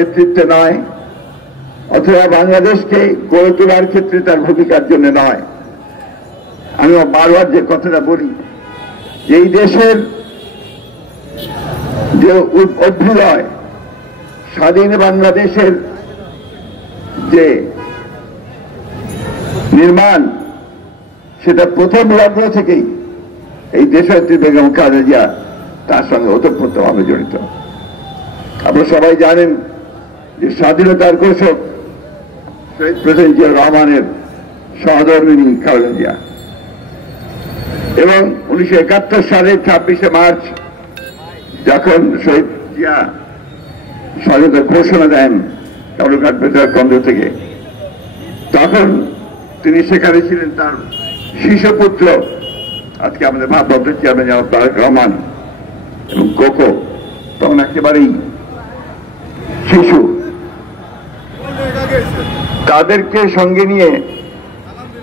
নেতৃত্বে নয়, অথবা বাংলাদেশকে গড়ে তোলার ক্ষেত্রে তার ভূমিকার জন্য নয়। আমি বারবার যে কথাটা বলি, এই দেশের যে অভ্যুদয়, স্বাধীন বাংলাদেশের যে নির্মাণ, সেটা প্রথম লগ্ন থেকেই এই দেশনেত্রী বেগম খালেদা জিয়া তার সঙ্গে ওতপ্রোতভাবে জড়িত। আপনারা সবাই জানেন যে স্বাধীনতার ঘোষক শহীদ প্রেসিডেন্ট জিয়া রহমানের সহধর্মিণী খালেদা জিয়া, এবং 1971 সালের 26শে মার্চ যখন শহীদ জিয়া স্বাধীনতার ঘোষণা দেন কালুরঘাট বেতার কেন্দ্র থেকে, তখন তিনি সেখানে ছিলেন তার শিশুপুত্র, আজকে আমাদের ভারপ্রাপ্ত চেয়ারম্যান জনাব তারেক রহমান এবং কোকো, তখন একেবারেই শিশু। তাদেরকে সঙ্গে নিয়ে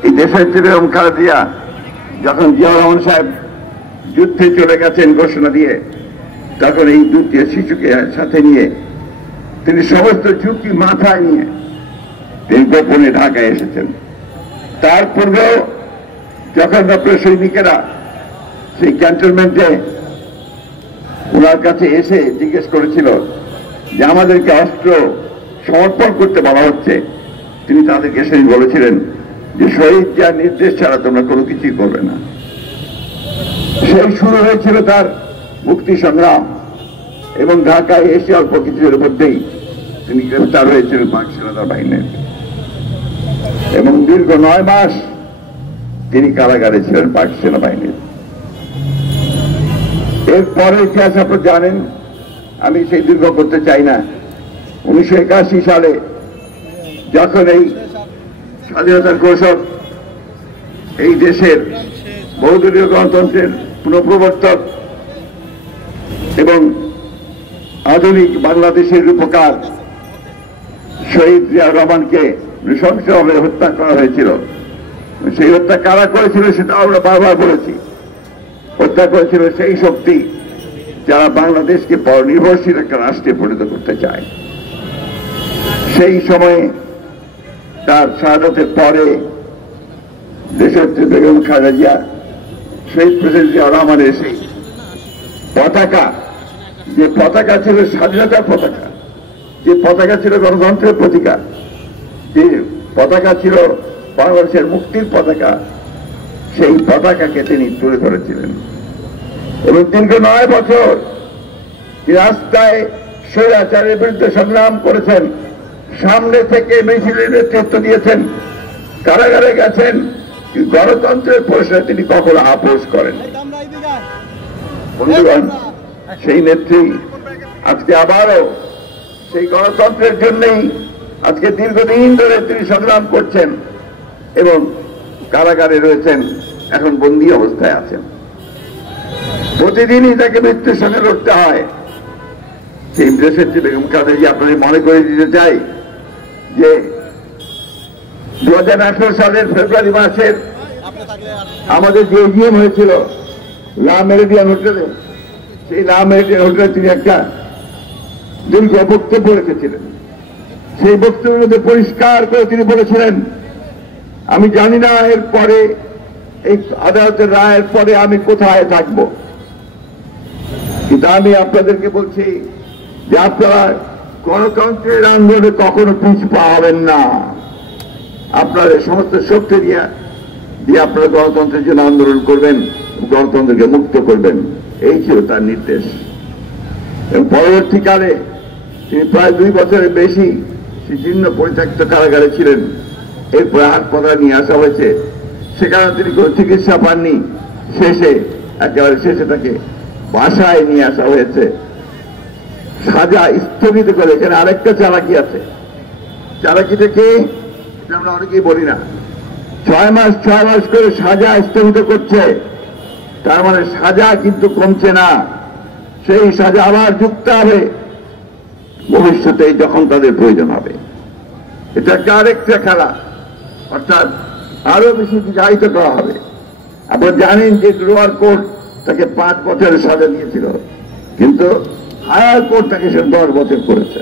এই দেশের বেগম খালেদা জিয়া যখন জিয়া রহমান সাহেব যুদ্ধে চলে গেছেন ঘোষণা দিয়ে, তখন এই দুটি শিশুকে সাথে নিয়ে তিনি সমস্ত ঝুঁকি মাথায় নিয়ে তিনি গোপনে ঢাকায় এসেছেন। তার পূর্বেও যখন আপনার সৈনিকেরা সেই ক্যান্টনমেন্টে ওনার কাছে এসে জিজ্ঞেস করেছিল যে আমাদেরকে অস্ত্র সমর্পণ করতে বলা হচ্ছে, তিনি তাদেরকে সেদিন বলেছিলেন যে শহীদ যার নির্দেশ ছাড়া তোমরা কোনো কিছুই করবে না। সেই শুরু হয়েছিল তার মুক্তি সংগ্রাম, এবং ঢাকায় এসে অল্প কিছুর মধ্যেই তিনি গ্রেফতার হয়েছিলেন পাক সেনাবাহিনীর, এবং দীর্ঘ 9 মাস তিনি কারাগারে ছিলেন পাক সেনাবাহিনীর। এরপরে ইতিহাস আপনারা জানেন, আমি সেই দীর্ঘ করতে চাই না। 1981 সালে যখন এই স্বাধীনতার ঘোষক, এই দেশের বহুদলীয় গণতন্ত্রের পুনঃপ্রবর্তক এবং আধুনিক বাংলাদেশের রূপকার শহীদ জিয়া রহমানকে নৃশংসভাবে হত্যা করা হয়েছিল, সেই হত্যা কারা করেছিল সেটা আমরা বারবার বলেছি। হত্যা করেছিল সেই শক্তি যারা বাংলাদেশকে পরনির্ভরশীল একটা রাষ্ট্রে পরিণত করতে চায়। সেই সময়ে তার শাহাদাতের পরে দেশনেত্রী বেগম খালেদা জিয়া শহীদ প্রেসিডেন্ট জিয়া রহমানের সেই পতাকা, যে পতাকা ছিল স্বাধীনতার পতাকা, যে পতাকা ছিল গণতন্ত্রের প্রতীকা, যে পতাকা ছিল বাংলাদেশের মুক্তির পতাকা, সেই পতাকাকে তিনি তুলে ধরেছিলেন। এবং দীর্ঘ 9 বছর রাস্তায় স্বৈরাচারের বিরুদ্ধে সংগ্রাম করেছেন, সামনে থেকে মিছিলের নেতৃত্ব দিয়েছেন, কারাগারে গেছেন, গণতন্ত্রের প্রশ্নে তিনি কখনো আপোষ করেন। বন্ধুগণ, সেই নেত্রী আজকে আবারও সেই গণতন্ত্রের জন্যই আজকে দীর্ঘদিন ধরে তিনি সংগ্রাম করছেন এবং কারাগারে রয়েছেন, এখন বন্দী অবস্থায় আছেন। প্রতিদিনই তাকে মৃত্যুর সঙ্গে লড়তে হয়। সেই দেশনেত্রী বেগম খালেদা জিয়া আপনাদের মনে করে দিতে চাই যে 2018 সালের ফেব্রুয়ারি মাসের আমাদের যে এজিএম হয়েছিল লা মেরিডিয়ান হোটেলে, সেই লা মেরিডিয়ান হোটেলে তিনি একটা দীর্ঘ বক্তব্য রেখেছিলেন। সেই বক্তব্যের মধ্যে পরিষ্কার করে তিনি বলেছিলেন, আমি জানি না এর পরে, এই আদালতের রায়ের পরে আমি কোথায় থাকব, কিন্তু আমি আপনাদেরকে বলছি যে আপনারা গণতন্ত্রের আন্দোলনে কখনো পিছপা হবেন না। আপনাদের সমস্ত শক্তি দিয়ে আপনারা গণতন্ত্রের জন্য আন্দোলন করবেন, গণতন্ত্রকে মুক্ত করবেন, এই ছিল তার নির্দেশ। এবং পরবর্তীকালে তিনি প্রায় 2 বছরের বেশি জীর্ণ পরিত্যক্ত কারাগারে ছিলেন। এরপরে হাসপাতালে নিয়ে আসা হয়েছে, সেখানে তিনি কোনো চিকিৎসা পাননি। একেবারে শেষে তাকে বাসায় নিয়ে আসা হয়েছে, সাজা স্থগিত করে। এখানে আরেকটা চালাকি আছে। চালাকিটা কি আমরা অনেকেই বলি না। 6 মাস করে সাজা স্থগিত করছে, তার মানে সাজা কিন্তু কমছে না, সেই সাজা আবার যুক্ত হবে ভবিষ্যতে যখন তাদের প্রয়োজন হবে। এটা একটা আরেকটা খেলা, অর্থাৎ আরো বেশি বিজাহিত করা হবে। আপনারা জানেন যে লোয়ার কোর্ট তাকে 5 বছরের সাজা দিয়েছিল, কিন্তু হায়ার কোর্ট তাকে সে 10 বছর করেছে।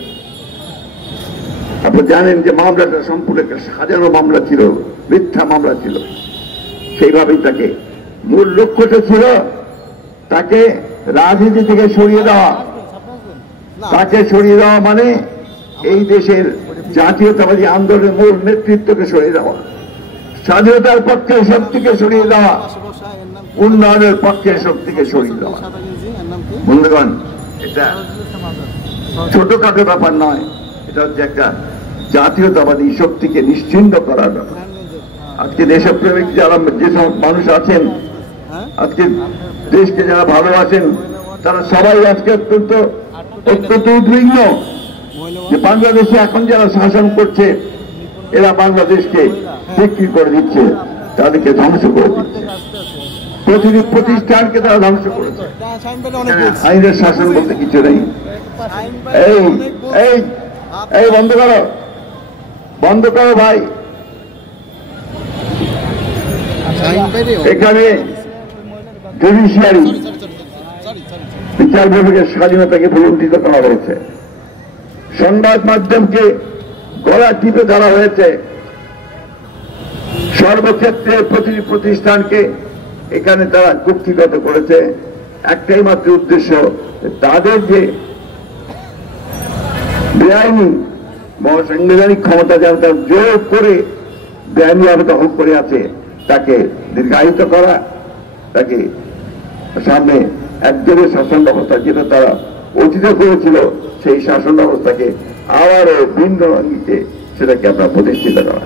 আপনারা জানেন যে মামলাটা সম্পূর্ণ একটা সাজানো মামলা ছিল, মিথ্যা মামলা ছিল। সেইভাবেই তাকে মূল লক্ষ্যটা ছিল তাকে রাজনীতি থেকে সরিয়ে দেওয়া। তাকে সরিয়ে দেওয়া মানে এই দেশের জাতীয়তাবাদী আন্দোলনের মূল নেতৃত্বকে সরিয়ে দেওয়া, স্বাধীনতার পক্ষে শক্তিকে সরিয়ে দেওয়া, উন্নয়নের পক্ষে শক্তিকে সরিয়ে দেওয়া। বন্ধুগণ, এটা ছোটখাটো ব্যাপার নয়, এটা হচ্ছে একটা জাতীয়তাবাদী শক্তিকে নিশ্চিহ্ন করার ব্যাপার। আজকে দেশপ্রেমিক যারা যেসব মানুষ আছেন, আজকে দেশকে যারা ভালোবাসেন, তারা সবাই আজকে অত্যন্ত উদ্বিগ্ন যে বাংলাদেশে এখন যারা শাসন করছে এরা বাংলাদেশকে বিক্রি করে দিচ্ছে, তাদেরকে ধ্বংস করে দিচ্ছে, প্রতিটি প্রতিষ্ঠানকে তারা ধ্বংস করেছে। আইনের শাসন বলতে কিছু নেই। এই বন্ধ করো ভাই। এখানে জুডিশিয়ারি বিচার বিভাগের স্বাধীনতাকে ভুলুণ্ঠিত করা হয়েছে, সংবাদ মাধ্যমকে গলা টিপে ধরা হয়েছে, সর্বক্ষেত্রে প্রতিটি প্রতিষ্ঠানকে এখানে তারা কুক্ষিগত করেছে। একটাই মাত্র উদ্দেশ্য, তাদের যে বেআইনি সাংবিধানিক ক্ষমতা যেন তার জোর করে বেআইনিভাবে দখল করে আছে তাকে দীর্ঘায়িত করা, তাকে সামনে একজনের শাসন ব্যবস্থা যেটা তারা অতীতে করেছিল সেই শাসন ব্যবস্থাকে আবারও ভিন্ন রঙিতে সেটাকে আপনারা প্রতিষ্ঠিত করা।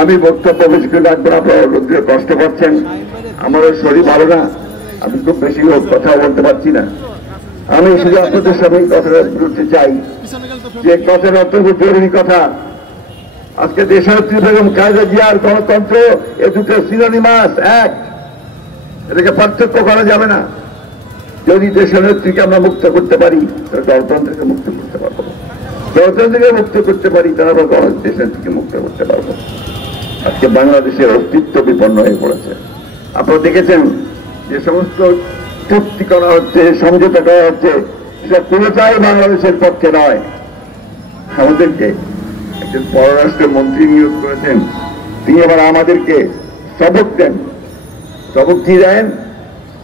আমি বক্তব্য বেশি করে রাখবো, আপনারা লোকদের কষ্ট পাচ্ছেন, আমারও শরীর ভালো না, আমি খুব বেশি কথা বলতে পারছি না। আমি শুধু আপনাদের সামনে কথাটা বলতে চাই যে কথাটা অত্যন্ত জরুরি কথা। আজকে দেশনেত্রী বেগম খালেদা জিয়ার গণতন্ত্র এ দুটো সিনোনিমাস এক, এটাকে পার্থক্য করা যাবে না। যদি দেশনেত্রীকে আমরা মুক্ত করতে পারি তাহলে গণতন্ত্রকে মুক্ত করতে পারবো, গণতন্ত্রকে মুক্ত করতে পারি তাহলে দেশনেত্রীকে মুক্ত করতে পারবো। আজকে বাংলাদেশের অস্তিত্ব বিপন্ন হয়ে পড়েছে। আপনারা দেখেছেন যে সমস্ত চুক্তি করা হচ্ছে, সমঝোতা করা হচ্ছে, সেটা পুরোটাই বাংলাদেশের পক্ষে নয়। আমাদেরকে একজন পররাষ্ট্র মন্ত্রী নিয়োগ করেছেন, তিনি আবার আমাদেরকে সবক দেন। সবক কি দেন?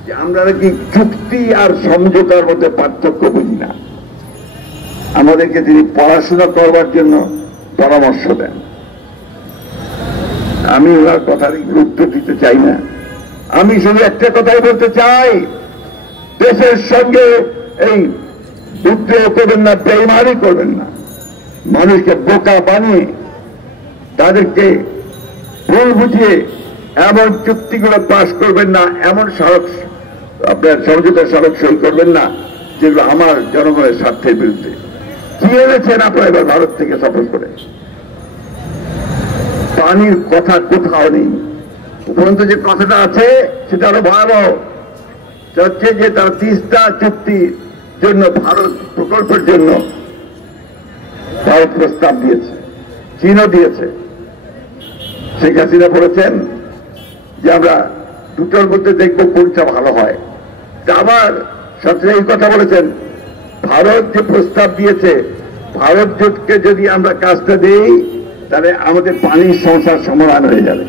যে আমরা নাকি চুক্তি আর সমঝোতার মধ্যে পার্থক্য বুঝি না। আমাদেরকে তিনি পড়াশোনা করবার জন্য পরামর্শ দেন। আমি ওনার কথার গুরুত্ব দিতে চাই না। আমি শুধু একটা কথাই বলতে চাই, দেশের সঙ্গে এই বিদ্রোহ করবেন না, বেইমানি করবেন না। মানুষকে বোকা বানিয়ে তাদেরকে ভুল বুঝিয়ে এমন চুক্তিগুলো পাশ করবেন না, এমন সড়ক আপনার সমঝোতার সড়ক সই করবেন না যেগুলো আমার জনগণের স্বার্থের বিরুদ্ধে। কি এনেছেন আপনারা এবার ভারত থেকে সফর করে? পানির কথা কোথাও নেই। উপরন্ত যে কথাটা আছে সেটা আরো ভয়াবহ, হচ্ছে যে তার তিস্তা চুক্তির জন্য ভারত প্রকল্পের জন্য ভারত প্রস্তাব দিয়েছে, চীনও দিয়েছে। শেখ হাসিনা বলেছেন যে আমরা দুটোর মধ্যে দেখবো কোনটা ভালো হয়। আবার সাথে এই কথা বলেছেন, ভারত যে প্রস্তাব দিয়েছে, ভারত জোটকে যদি আমরা কাজটা দিই তাহলে আমাদের পানির সমস্যার সমাধান হয়ে যাবে।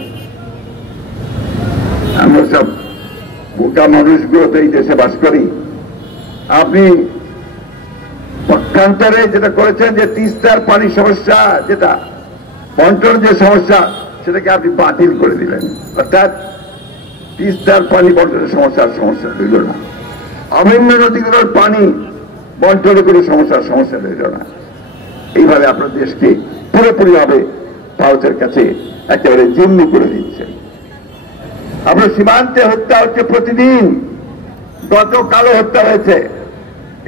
আমরা সব বোকা মানুষগুলো তো এই দেশে বাস করি। আপনি পক্ষান্তরে যেটা করেছেন যে তিস্তার পানির সমস্যা, যেটা বন্টন যে সমস্যা, সেটাকে আপনি বাতিল করে দিলেন। অর্থাৎ তিস্তার পানি বন্টনের সমস্যা রইল না, অভিন্ন নদীগুলোর পানি বন্টনের কোনো সমস্যা রইল না। এইভাবে আপনার দেশকে পুরোপুরি ভাবে ভারতের কাছে একেবারে জিম্মি করে দিচ্ছেন। আপনার সীমান্তে হত্যা হচ্ছে প্রতিদিন, গতকালও হত্যা হয়েছে।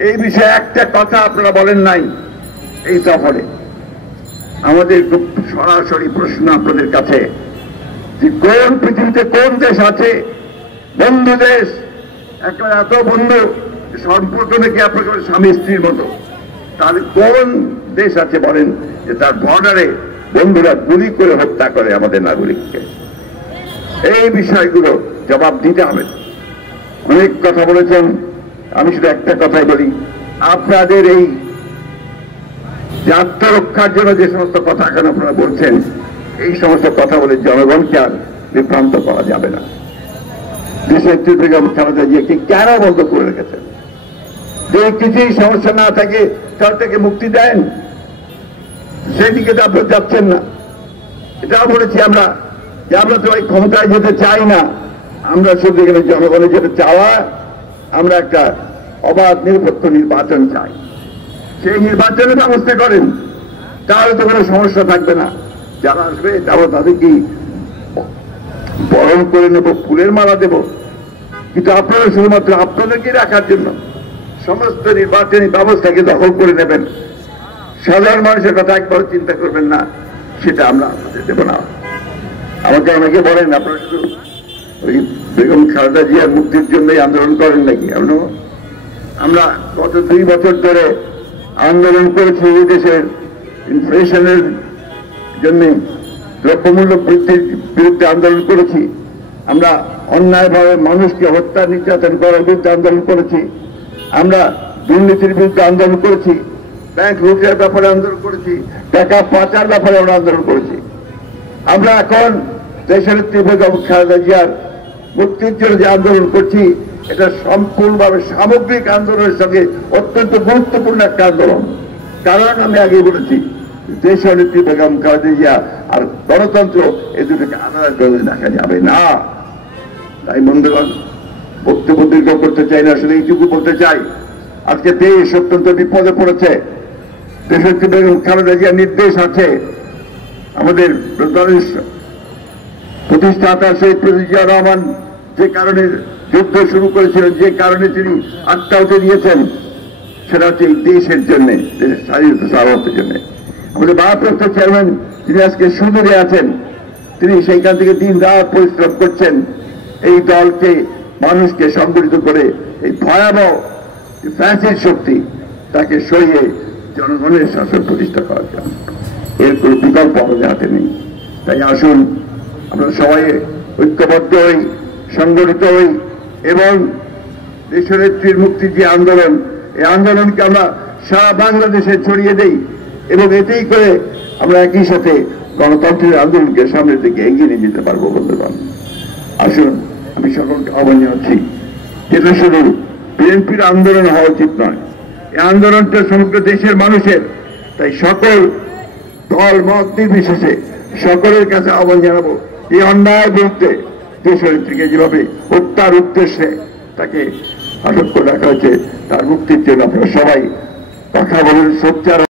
এই বিষয়ে একটা কথা আপনারা বলেন নাই এই সফরে। আমাদের খুব সরাসরি প্রশ্ন আপনাদের কাছে যে কোন পৃথিবীতে কোন দেশ আছে বন্ধু দেশ, একটা এত বন্ধু সম্পর্ক নাকি আপনার স্বামী স্ত্রীর মতো, তাহলে কোন দেশ আছে বলেন যে তার বর্ডারে বন্ধুরা গুলি করে হত্যা করে আমাদের নাগরিককে? এই বিষয়গুলো জবাব দিতে হবে। অনেক কথা বলেছেন, আমি শুধু একটা কথাই বলি, আপনাদের এই যে আত্মরক্ষার জন্য যে সমস্ত কথা এখন আপনারা বলছেন, এই সমস্ত কথা বলে জনগণকে আর বিভ্রান্ত করা যাবে না। দেশের বেগম খালেদা জিয়াকে কেন বন্ধ করে রেখেছেন? যে কিছুই সমস্যা না থাকে তার থেকে মুক্তি দেন, সেদিকে তো আপনারা যাচ্ছেন না। এটাও বলেছি আমরা যে আমরা তো এই ক্ষমতায় যেতে চাই না, আমরা শুধু এখানে জনগণের যেটা চাওয়া, আমরা একটা অবাধ নিরপেক্ষ নির্বাচন চাই। সেই নির্বাচনের ব্যবস্থা করেন, তাহলে তো কোনো সমস্যা থাকবে না। যারা আসবে আমরা তাদেরকে বরণ করে নেব, ফুলের মালা দেব, কিন্তু আপনারা শুধুমাত্র আপনাদেরকে রাখার জন্য সমস্ত নির্বাচনী ব্যবস্থাকে দখল করে নেবেন, সাধারণ মানুষের কথা একবার চিন্তা করবেন না, সেটা আমরা আপনাদের দেব না। আমাকে অনেকে বলেন আপনারা শুধু ওই বেগম খালেদা জিয়ার মুক্তির জন্যই আন্দোলন করেন নাকি? আমরা গত 2 বছর ধরে আন্দোলন করেছি এই দেশের ইনফ্লেশনের জন্য, দ্রব্যমূল্য বৃদ্ধির বিরুদ্ধে আন্দোলন করেছি, আমরা অন্যায়ভাবে মানুষকে হত্যা নির্যাতন করার বিরুদ্ধে আন্দোলন করেছি, আমরা দুর্নীতির বিরুদ্ধে আন্দোলন করেছি, ব্যাংক লুটের ব্যাপারে আন্দোলন করেছি, টাকা পাচার ব্যাপারে আমরা আন্দোলন করেছি। আমরা এখন দেশের বেগম খালেদা জিয়ার মুক্তির জন্য যে আন্দোলন করছি, এটা সম্পূর্ণভাবে সামগ্রিক আন্দোলনের সঙ্গে অত্যন্ত গুরুত্বপূর্ণ একটা আন্দোলন। কারণ আমি আগে বলেছি, দেশের নেত্রী বেগম খালেদা জিয়া আর গণতন্ত্র এই দুটোকে আলাদা করে দেখা যাবে না। তাই বন্ধুগণ, বক্তব্য দীর্ঘ করতে চাই না, আসলে এইটুকু বলতে চাই, আজকে দেশ অত্যন্ত বিপদে পড়েছে। দেশের নেত্রী বেগম খালেদা জিয়ার নির্দেশ আছে, আমাদের প্রতিষ্ঠাতা শহীদ প্রেসিডেন্ট জিয়া রহমান যে কারণে যুদ্ধ শুরু করেছিলেন, যে কারণে তিনি আত্মাহতি দিয়েছেন, সেটা হচ্ছে এই দেশের জন্য, দেশের স্বাধীনতা সার্বভৌমত্বের জন্য। আমাদের ভারপ্রাপ্ত চেয়ারম্যান যিনি আজকে সুদূরে আছেন, তিনি সেইখান থেকে দিন রাত পরিশ্রম করছেন এই দলকে, মানুষকে সংগঠিত করে এই ভয়াবহ ফ্যাসিস্ট শক্তি তাকে সরিয়ে জনগণের শাসন প্রতিষ্ঠা করার জন্য। এর কোনো বিকল্প আমাদের হাতে নেই। তাই আসুন আমরা সবাই ঐক্যবদ্ধ হই, সংগঠিত হই এবং দেশনেত্রীর মুক্তির যে আন্দোলন, এই আন্দোলনকে আমরা সারা বাংলাদেশে ছড়িয়ে দেই এবং এতেই করে আমরা একই সাথে গণতন্ত্রের আন্দোলনকে সামনের দিকে এগিয়ে নিয়ে যেতে পারবো। বন্ধুগণ, আসুন আমি সকলকে আহ্বান জানাচ্ছি, যেটা শুধু বিএনপির আন্দোলন হওয়া উচিত নয়, এই আন্দোলনটা সমগ্র দেশের মানুষের। তাই সকল দল মত নির্বিশেষে সকলের কাছে আহ্বান জানাবো, এই অন্যায়ের বিরুদ্ধে দেশনেত্রীকে যেভাবে হত্যার উদ্দেশ্যে তাকে আটক করে রাখা হয়েছে, তার মুক্তির জন্য আপনারা সবাই কথা বলেন, সোচ্চার